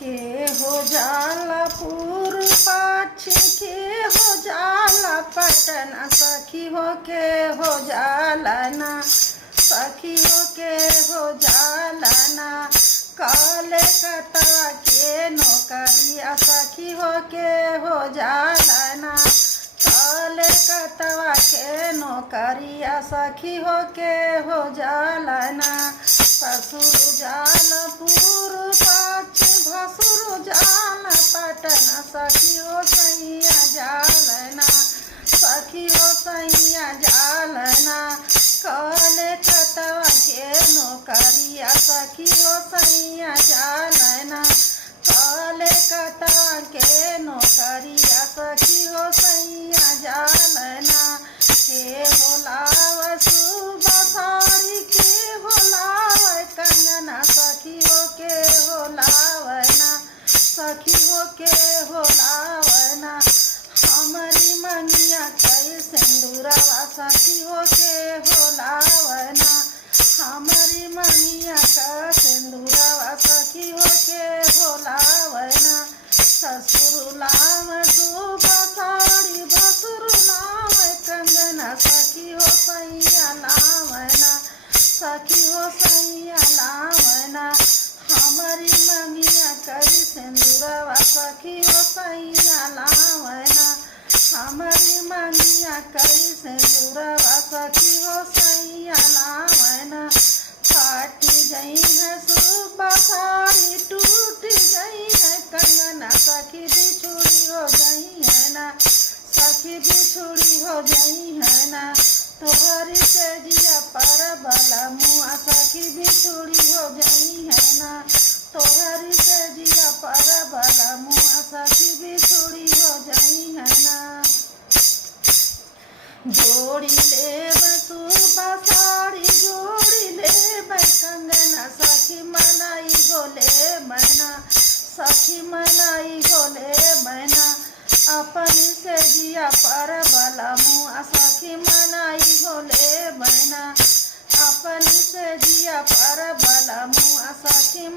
के हो जाला पूर्व पश्चिम के हो जाला पटना सखी हो के हो जाला ना सखी हो के हो जाला ना काले कतवा के नौकरिया सखी हो के हो जाला ना काले कतवा के नौकरिया सखी हो के हो जाला ना ससुर जाल पूर्व पश्चिम भसुर जाल पटना सखी हो सैया जालना सखी हो सैया जालना काले कतवा के नौकरिया सखी हो सैया जालना काले कतवा के नौकरिया सखी हो सैया जालना हे होलाव सुबह साड़ी के होलाव कंगना सखी हो के होलावना सखी हो के होलावना हमारी मनिया कई सिंदूरवा सखी हो के होलावना हमारी मनिया का सिंदूरवा सखी हो के होलावना ससुर लाव सुबह साड़ी भसुर लाव कंगना सखी हो सैया लावना सखी हो सैया लावना हमारी ममिया कई सिंदूरवा सखी हो सैया लावना हमारी ममिया कई सिंदूरवा सखी हो सैया लावना फाटी गई है सुबह साड़ी टूट गई है कंगना सखी बिछुड़ी हो गई है ना सखी बिछुड़ी हो गई है ना तोहरी से जिया पर बला मुआ सखी बिछुड़ी हो गई है ना तोहरी से जिया पर बला मुआ सखी बिछुड़ी हो गई है ना जोड़ी ले सुबह साड़ी जोड़ी ले कंगना सखी मनाई गोले मैना सखी मनाई गोले मैना अपनी से जिया पर बला मुआ सखी मनाई गोले मैना अपनी से जिया पर बला मुआ सखी